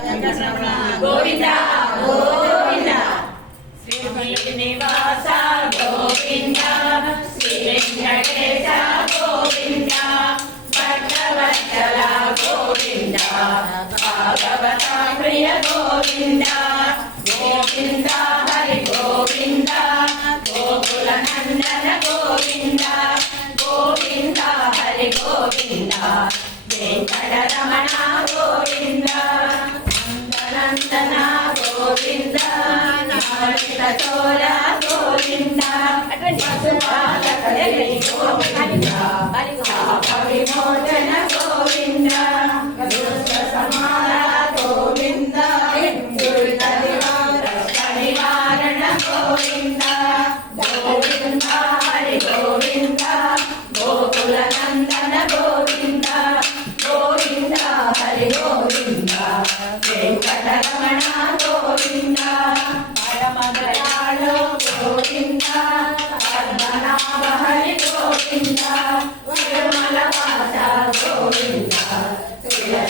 గోవింద గోవింద శ్రీనివాస గోవింద శ్రీ వెంకటేశ గోవింద భక్తవత్సల గోవింద భాగవత ప్రియ గోవింద గోవింద హరి గోవింద గోకుల నందన గోవింద గోవింద హరి గోవింద వెంకటరమణ గోవింద నందన గోవింద నారిత చోర గోవింద గోవింద విమోచన గోవింద సమార గోవింద నివారణ గోవింద గోవింద హరి గోవింద గోకుల నందన గోవింద గోవింద హరి గోవింద వెంకటరమణ గోవింద పరమదయాళో గోవింద పద్మనాభ హరి గోవింద తిరుమల వాస గోవింద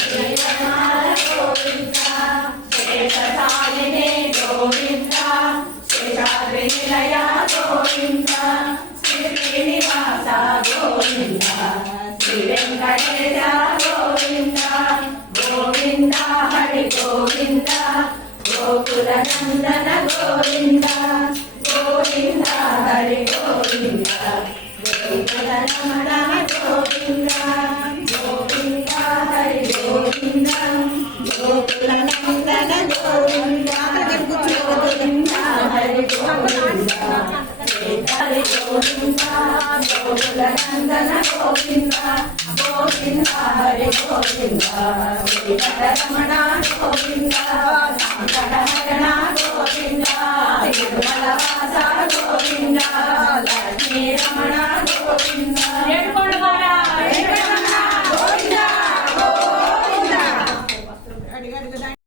శ్రీరమాల గోవింద శేషశాలిని గోవింద శేషాద్రి నిలయ గోవింద శ్రీనివాస గోవింద శ్రీ వెంకటేశ గోవింద గోవింద హరి గోవింద గోకుల నందన గోవింద గోవింద హరి గోవింద గోకుల రమణ గోవింద గోవింద హరి గోవింద గోకుల నందన గోవింద గోవింద హరి గోవింద హరి గోవింద గోకుల నందన గోవింద గోవింద హరి గోవింద రమణ